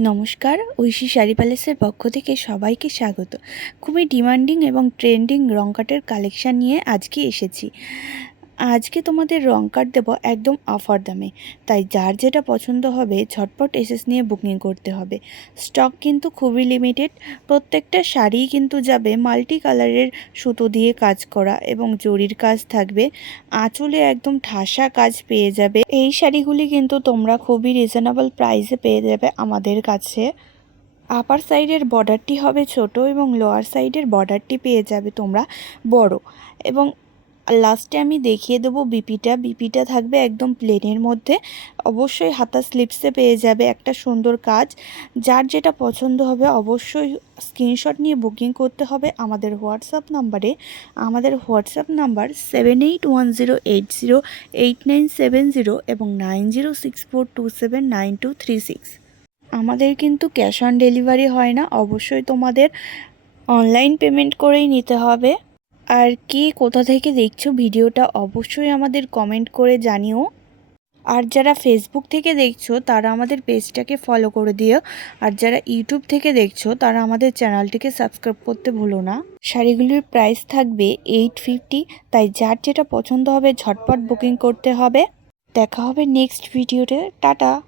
নমস্কার, ঐশী শাড়ি প্যালেসের পক্ষ থেকে সবাইকে স্বাগত। খুবই ডিমান্ডিং এবং ট্রেন্ডিং রং কাটের কালেকশান নিয়ে আজকে এসেছি। আজকে তোমাদের রং কাট দেবো একদম অফার দামে, তাই যার যেটা পছন্দ হবে ঝটপট এসএস নিয়ে বুকিং করতে হবে। স্টক কিন্তু খুবই লিমিটেড। প্রত্যেকটা শাড়ি কিন্তু যাবে মাল্টি কালারের সুতো দিয়ে কাজ করা এবং জরির কাজ থাকবে। আঁচলে একদম ঠাসা কাজ পেয়ে যাবে। এই শাড়িগুলি কিন্তু তোমরা খুবই রিজনেবল প্রাইসে পেয়ে যাবে আমাদের কাছে। আপার সাইডের বর্ডারটি হবে ছোট এবং লোয়ার সাইডের বর্ডারটি পেয়ে যাবে তোমরা বড়। এবং লাস্টে আমি দেখিয়ে দেবো বিপিটা থাকবে একদম প্লেনের মধ্যে। অবশ্যই হাতা স্লিপসে পেয়ে যাবে একটা সুন্দর কাজ। যার যেটা পছন্দ হবে অবশ্যই স্ক্রিনশট নিয়ে বুকিং করতে হবে আমাদের হোয়াটসঅ্যাপ নাম্বারে। আমাদের হোয়াটসঅ্যাপ নাম্বার 7810808970 এবং 9064279236। আমাদের কিন্তু ক্যাশ অন ডেলিভারি হয় না, অবশ্যই তোমাদের অনলাইন পেমেন্ট করেই নিতে হবে। আর কি কোথা থেকে দেখছো ভিডিওটা অবশ্যই আমাদের কমেন্ট করে জানিও। আর যারা ফেসবুক থেকে দেখছো তারা আমাদের পেজটাকে ফলো করে দিও। আর যারা ইউটিউব থেকে দেখছো তারা আমাদের চ্যানেলটিকে সাবস্ক্রাইব করতে ভুলো না। শাড়িগুলির প্রাইস থাকবে 850, তাই যার যেটা পছন্দ হবে ঝটপট বুকিং করতে হবে। দেখা হবে নেক্সট ভিডিওতে। টাটা।